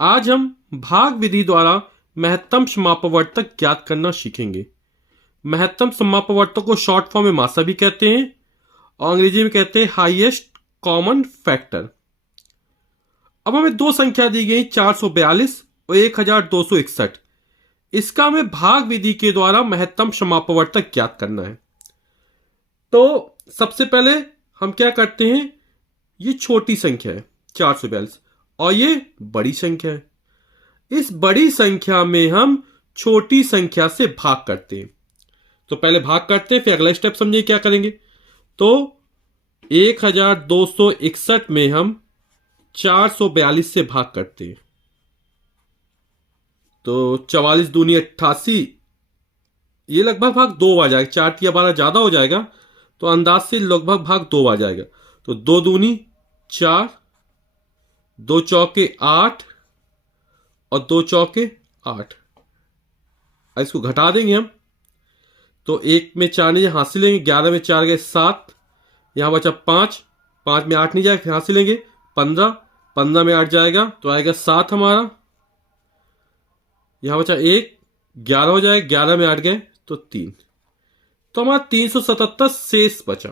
आज हम भाग विधि द्वारा महत्तम समापवर्तक ज्ञात करना सीखेंगे। महत्तम समापवर्तक को शॉर्ट फॉर्म में मासा भी कहते हैं और अंग्रेजी में कहते हैं हाईएस्ट कॉमन फैक्टर। अब हमें दो संख्या दी गई 442 और 1261। इसका हमें भाग विधि के द्वारा महत्तम समापवर्तक ज्ञात करना है। तो सबसे पहले हम क्या करते हैं, ये छोटी संख्या है 442 और ये बड़ी संख्या है। इस बड़ी संख्या में हम छोटी संख्या से भाग करते हैं। तो पहले भाग करते हैं, फिर अगला स्टेप समझिए क्या करेंगे। तो 1261 में हम 442 से भाग करते हैं। तो 44 दूनी 88, ये लगभग भाग 2 आ जाएगा। 4 या 12 ज्यादा हो जाएगा तो अंदाज से लगभग भाग 2 आ जाएगा। तो 2 दूनी 4, 2 चौके 8 और 2 चौके 8। इसको घटा देंगे हम। तो 1 में 4 नहीं हासिल लेंगे, 11 में 4 गए 7, यहां बचा 5, 5 में 8 नहीं जाएगा हासिल लेंगे 15, 15 में 8 जाएगा तो आएगा 7 हमारा। यहां बचा 1, 11 हो जाएगा, 11 में 8 गए तो 3। तो हमारा 377 शेष बचा।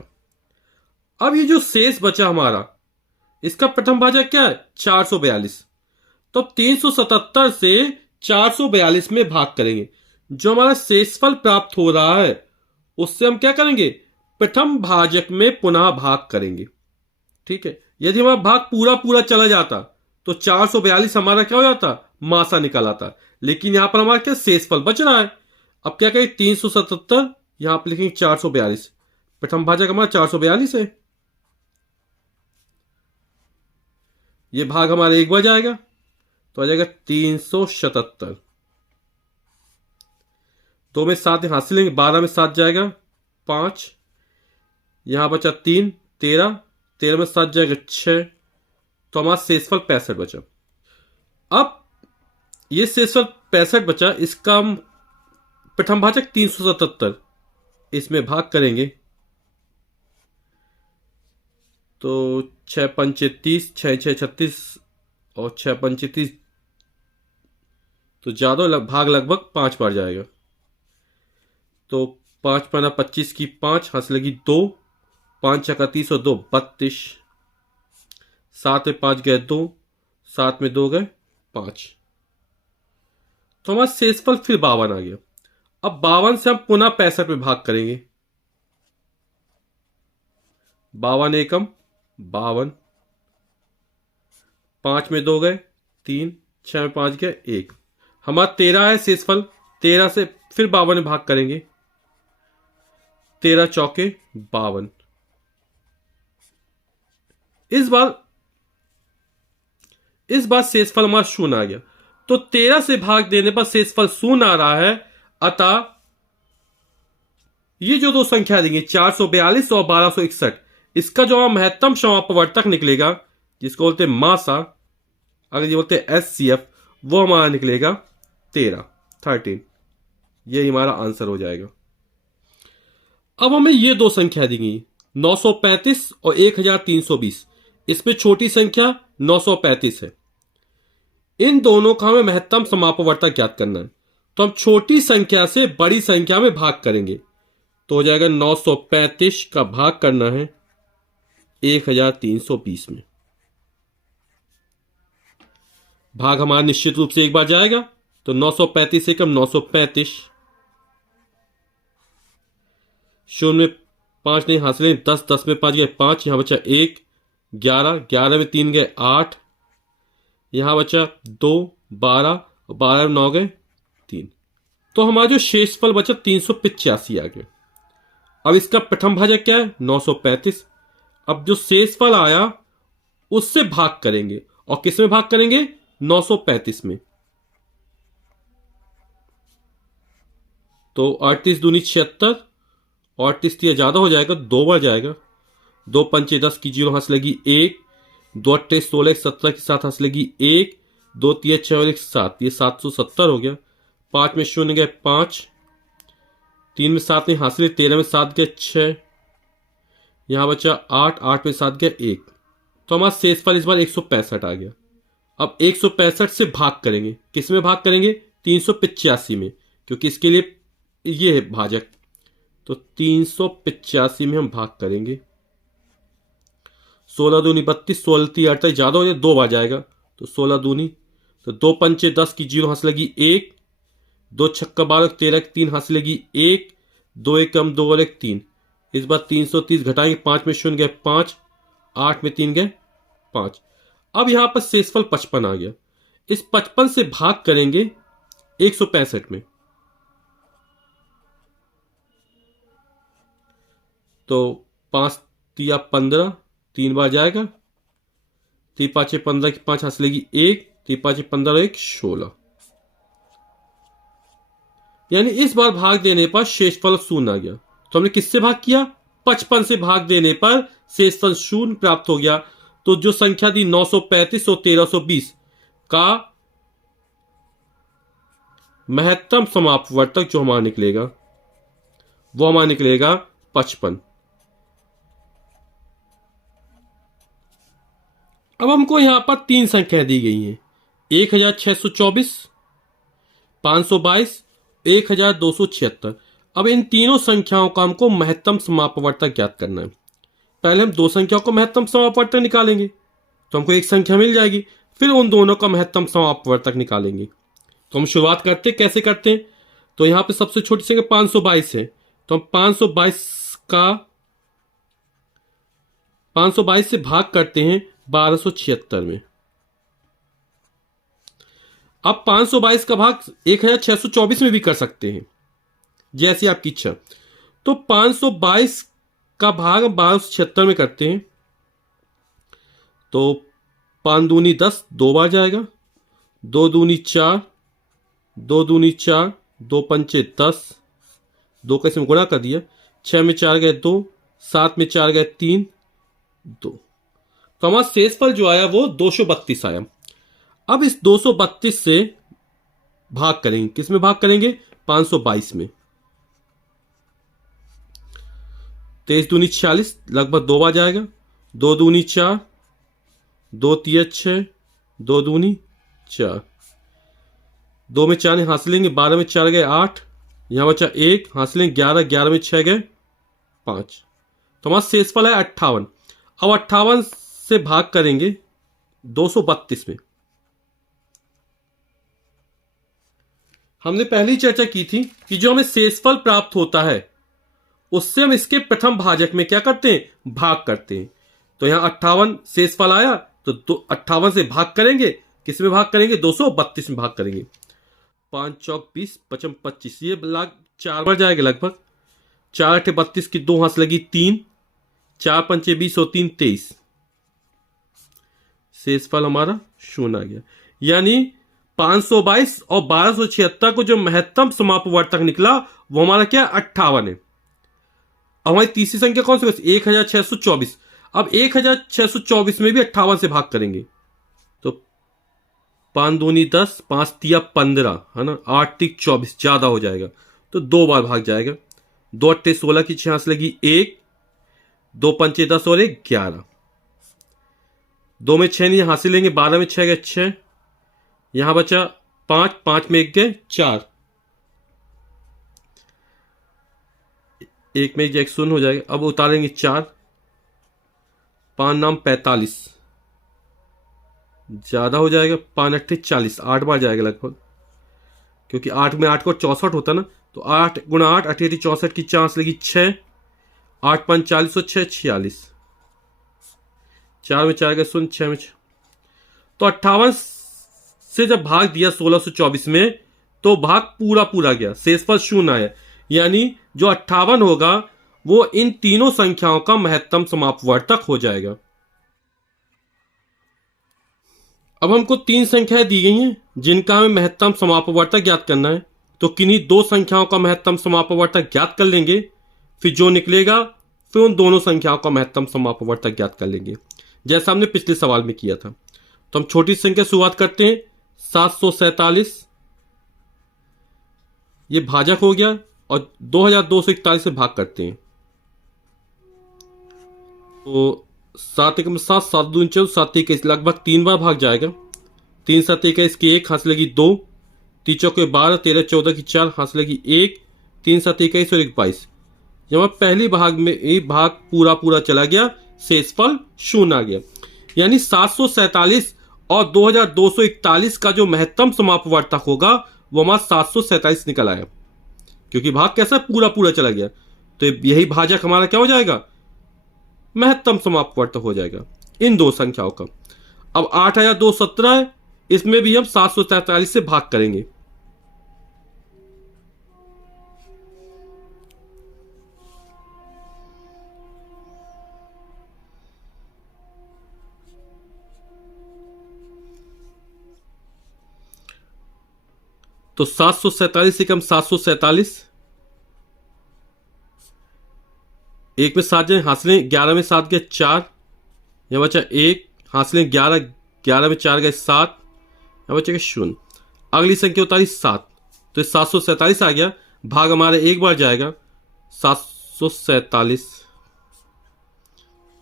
अब ये जो शेष बचा हमारा, इसका प्रथम भाजक क्या है 442। तो 377 से 442 में भाग करेंगे। जो हमारा शेषफल प्राप्त हो रहा है उससे हम क्या करेंगे, प्रथम भाजक में पुनः भाग करेंगे। ठीक है, यदि हमारा भाग पूरा पूरा चला जाता तो 442 हमारा क्या हो जाता, मासा निकल आता। लेकिन यहां पर हमारा क्या शेषफल बच रहा है। अब क्या करें, 377 यहां पर लिखेंगे 442, प्रथम भाजक हमारा 442 है। ये भाग हमारा एक बार जाएगा तो आ जाएगा 377। 2 में 7 हासिल लेंगे, 12 में 7 जाएगा 5, यहां बचा 3, 13, 13 में 7 जाएगा 6। तो हमारा शेषफल 65 बचा। अब ये शेषफल 65 बचा, इसका हम प्रथम भाजक 377 इसमें भाग करेंगे। तो 6 पंचे 30, 6 6 36 और 6 पंचे 30, तो ज्यादा भाग लगभग 5 बार जाएगा। तो 5 पना 25 की 5 हासिल लगी 2, 5 छक्का 30 और 2 32, 7 में 5 गए 2, 7 में 2 गए 5। तो हमारा शेषफल फिर 52 आ गया। अब 52 से हम पुनः 65 में भाग करेंगे। 52 एकम 52, 5 में 2 गए 3, 6 में 5 गए 1। हमारा 13 है शेषफल, 13 से फिर 52 में भाग करेंगे। 13 चौके 52। इस बार शेषफल हमारा 0 आ गया। तो 13 से भाग देने पर शेषफल 0 आ रहा है। अतः ये जो दो संख्या देंगे 442 और 1261, इसका जो महत्तम समापवर्तक निकलेगा, जिसको बोलते हैं मासा, अगर ये बोलते हैं एचसीएफ, वो हमारा निकलेगा 13। ये हमारा आंसर हो जाएगा। अब हमें ये दो संख्या दी गई 935 और 1320। इसमें छोटी संख्या 935 है। इन दोनों का हमें महत्तम समापवर्तक ज्ञात करना है। तो हम छोटी संख्या से बड़ी संख्या में भाग करेंगे। तो हो जाएगा 935 का भाग करना है 1320 में। भाग हमारा निश्चित रूप से एक बार जाएगा। तो 935 एकम 935, 0 में 5 नहीं हासिल, 10, 10 में 5 गए 5, यहां बचा 1, 11, 11 में 3 गए 8, यहां बचा 2, 12, 12 में 9 गए 3। तो हमारा जो शेषफल बचा 385 आ गया। अब इसका प्रथम भाजक क्या है 935। अब जो शेषफल आया उससे भाग करेंगे। और किस में भाग करेंगे, 935 में। तो 38 दूनी 76 और 38 ज्यादा हो जाएगा, 2 बार जाएगा। 2 पंचे 10 की 0 हासिल लगी 1, 2 28 16 17 की 7 हासिल लगी 1, 2 3 6 और 1 7, ये 770 हो गया। 5 में 0 गए 5, 3 में 7 नहीं हासिल, 13 में 7 गए 6, यहां बचा 8, 8 में 7 गया 1। तो हमारा शेषफल इस बार 165 आ गया। अब 165 से भाग करेंगे, किस में भाग करेंगे? 385 में, क्योंकि इसके लिए ये है भाजक। तो 385 में हम भाग करेंगे। 16 दूनी 32, 16 ती 28, ज्यादा हो जाए 2 बार जाएगा, तो 16 दूनी, तो 2 पंचे 10 की 0 हाथ लगी 1, 2 छक्का 12, 13 की 3 हाथ लगी 1, 2 एक कम 2 और 1 3। इस बार 330 घटाएंगे, 5 में 0 गए 5, 8 में 3 गए 5। अब यहां पर शेषफल 55 आ गया। इस 55 से भाग करेंगे 165 में, तो 5 तिया 15, 3 बार जाएगा, 3 5 15 की 5 हाथ लेगी 1, 3 5 15 1 16। यानी इस बार भाग देने पर शेषफल 0 आ गया। तो हमने किससे भाग किया? 55 से भाग देने पर शेषफल 0 प्राप्त हो गया। तो जो संख्या दी 935 और 1320 का महत्तम समापवर्तक जो हमारा निकलेगा वो हमारा निकलेगा 55। अब हमको यहां पर 3 संख्याएं दी गई हैं, 1624, 522, 1276। अब इन तीनों संख्याओं का हमको महत्तम समापवर्तक ज्ञात करना है। पहले हम 2 संख्याओं का महत्तम समापवर्तक निकालेंगे, तो हमको एक संख्या मिल जाएगी, फिर उन दोनों का महत्तम समापवर्तक निकालेंगे। तो हम शुरुआत करते हैं, कैसे करते हैं? तो यहां पे सबसे छोटी संख्या 522 है, तो हम 522 से भाग करते हैं 1276 में। अब 522 का भाग 1624 में भी कर सकते हैं, जैसी आपकी इच्छा। तो 522 का भाग 1276 में करते हैं, तो 5 दूनी 10, 2 बार जाएगा, 2 दूनी 4, 2 दूनी 4, 2 पंचे 10, 2 का इसमें गुणा कर दिया, 6 में 4 गए 2, 7 में 4 गए 3, 2। तो हमारा शेषफल जो आया वो 232 आया। अब इस 232 से भाग करेंगे, किस में भाग करेंगे? 522 में। 23 दूनी 46, लगभग 2 बार जाएगा, 2 दूनी 4, 2 तिया 6, 2 दूनी 4, 2 में 4 हासिल लेंगे, 12 में 4 गए 8, यहां बचा 1, हासिल लेंगे 11, 11 में 6 गए 5। तो हमारा शेषफल है 58। अब 58 से भाग करेंगे 232 में। हमने पहली चर्चा की थी कि जो हमें शेषफल प्राप्त होता है उससे हम इसके प्रथम भाजक में क्या करते हैं? भाग करते हैं। तो यहां 58 शेषफल आया, तो 58 से भाग करेंगे, किस में भाग करेंगे? 232 में भाग करेंगे। 5 चौक 20, 55 25, ये 4 बार जाएगा लगभग। 4 8 32 की 2 हाथ लगी 3, 4 पंचे 20 और 3 23। शेषफल हमारा 0 आ गया। यानी 522 और 1276 को जो महत्तम समापवर्तक निकला वो हमारा क्या? 58 है। अब हमारी तीसरी संख्या कौन सी बची? 1624। अब 1624 में भी 58 से भाग करेंगे, तो 5 दूनी 10, 5 तिया 15, है ना, 8 तिक 24, ज्यादा हो जाएगा, तो 2 बार भाग जाएगा। 2 अट्ठे 16 की 6 हाथ लगी 1, 2 पंचे 10 और 1 11, 2 में 6 नहीं हासिल लेंगे, 12 में 6 गए 6, यहां बचा 5, 5 में 1 गए 4, 1 में 1 शून्य हो जाएगा। अब उतारेंगे 4, 5 नाम 45, ज्यादा हो जाएगा, 5 अट्ठे 40, 8 बार जाएगा लगभग, क्योंकि 8 में 8 को 64 होता ना, तो 8 गुणा 8 अट्ठे 64 की चांस लगी 6, 8 5 40 और 6 46, 4 में 4 गए शून्य, 6 में 6। तो 58 से जब भाग दिया 1624 में, तो भाग पूरा पूरा गया, शेषफल 0 आया। यानी जो 58 होगा वो इन तीनों संख्याओं का महत्तम समापवर्तक हो जाएगा। अब हमको 3 संख्याएं दी गई हैं जिनका हमें महत्तम समापवर्तक ज्ञात करना है, तो किन्हीं 2 संख्याओं का महत्तम समापवर्तक ज्ञात कर लेंगे, फिर जो निकलेगा फिर उन दोनों संख्याओं का महत्तम समापवर्तक ज्ञात कर लेंगे, जैसा हमने पिछले सवाल में किया था। तो हम छोटी संख्या शुरुआत करते हैं, 747, ये भाजक हो गया, और 2241 से भाग करते हैं, तो 7 1 7, 7 2 14, 7 21, लगभग 3 बार भाग जाएगा, 3 7 21 की 1 हाथ लगी 2, 3 चौके 12, 13 14 की 4 हाथ लगी 1, 3 7 21 और 1 22। जब पहली भाग में एक भाग पूरा पूरा चला गया, शेषफल शून्य आ गया। यानी 747 और 2241 का जो महत्तम समापवर्तक होगा वो हमारा 747 निकल आया, क्योंकि भाग कैसा पूरा पूरा चला गया। तो यही भाजक हमारा क्या हो जाएगा, महत्तम समापवर्तक हो जाएगा इन दो संख्याओं का। अब 8217 है, इसमें भी हम 743 से भाग करेंगे। तो 747 से कम 747, एक में 7 जाए, हासिलें 11 में 7 गए 4, यह बचा 1, हासिलें 11, 11 में 4 गए 7, यह बचेगा 0। अगली संख्या उतारी 7, तो ये 747 आ गया, भाग हमारा एक बार जाएगा 747,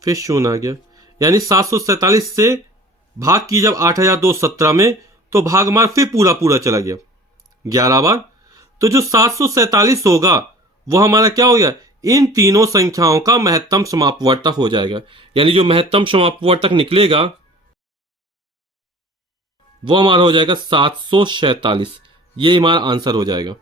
फिर 0 आ गया। यानी 747 से भाग की जब 8217 में, तो भाग हमारा फिर पूरा पूरा चला गया 11 बार। तो जो 747 होगा वो हमारा क्या हो गया, इन तीनों संख्याओं का महत्तम समापवर्तक हो जाएगा। यानी जो महत्तम समापवर्तक निकलेगा वो हमारा हो जाएगा 747। ये हमारा आंसर हो जाएगा।